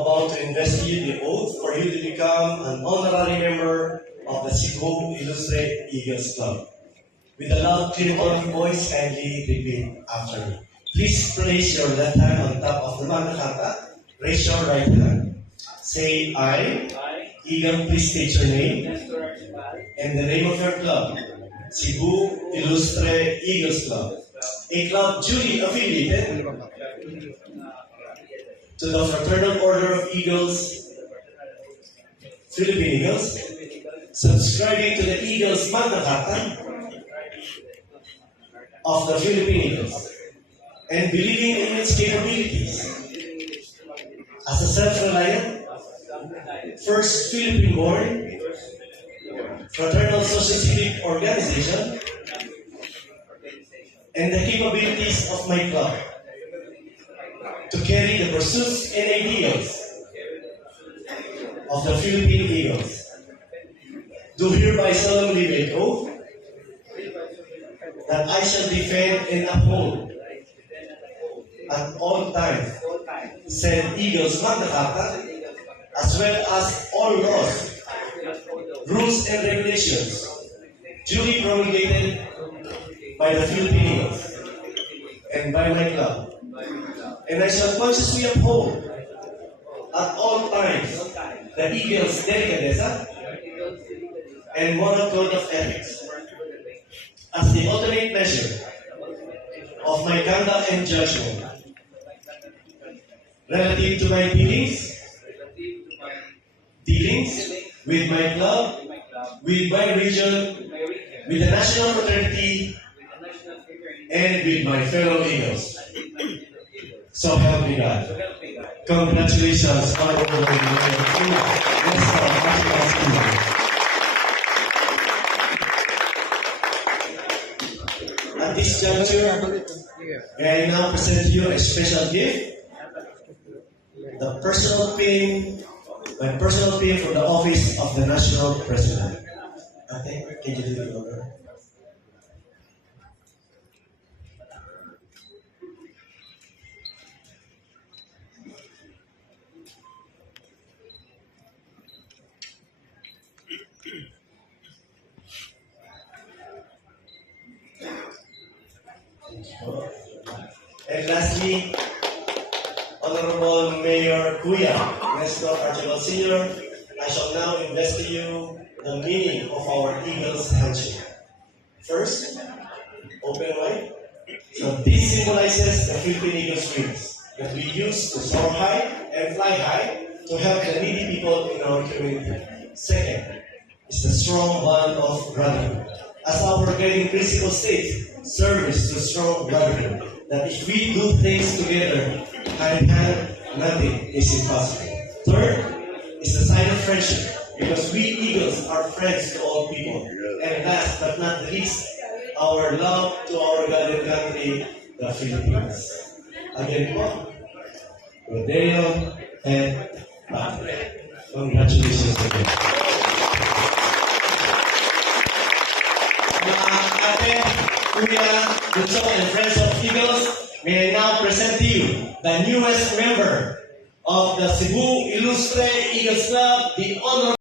about to invest you the oath for you to become an honorary member of the Cebu Illustrated Eagles Club. With a loud, clear voice, kindly repeat after me. Please place your left hand on top of the Magna Carta. Raise your right hand. Say, I, Eagle, please state your name and the name of your club. Cebu Illustrated Eagles Club. A club duly affiliated to the Fraternal Order of Eagles, Philippine Eagles, subscribing to the Eagles Magna Carta of the Philippine Eagles, and believing in its capabilities as a self-reliant, first Philippine-born, fraternal social-civic organization, and the capabilities of my club to carry the pursuits and ideals of the Philippine Eagles. Do hereby solemnly make oath that I shall defend and uphold at all times said Eagles Magna Carta, as well as all laws, rules, and regulations duly promulgated by the Philippine Eagles and by my club. And I shall consciously uphold at all times the Eagles' delicadeza and moral code of ethics as the ultimate measure of my conduct and judgment relative to my dealings with my club, with my region, with the national fraternity, and with my fellow Eagles. So help me God. Congratulations, Honorable Mayor. At this juncture, may I now present to you a special gift, the personal pin, my personal pin from the office of the National President. Okay, can you do it over? And lastly, Honorable Mayor Kuya Nestor Archibald Sr., I shall now invest to you the meaning of our Eagles handshake. First, open wide. So this symbolizes the Philippine Eagles wings that we use to soar high and fly high to help the needy people in our community. Second, is the strong bond of brotherhood. As our guiding principle states, service to strong brotherhood. That if we do things together, hand in hand, nothing is impossible. Third is the sign of friendship, because we Eagles are friends to all people. And last but not the least, our love to our God and country, the Philippines. Again po, Rodeo and Patrick. Congratulations again. Ate, Kuya, Bunso, and friends of Eagles, may I now present to you the newest member of the Cebu Illustrated Eagles Club, the Honorable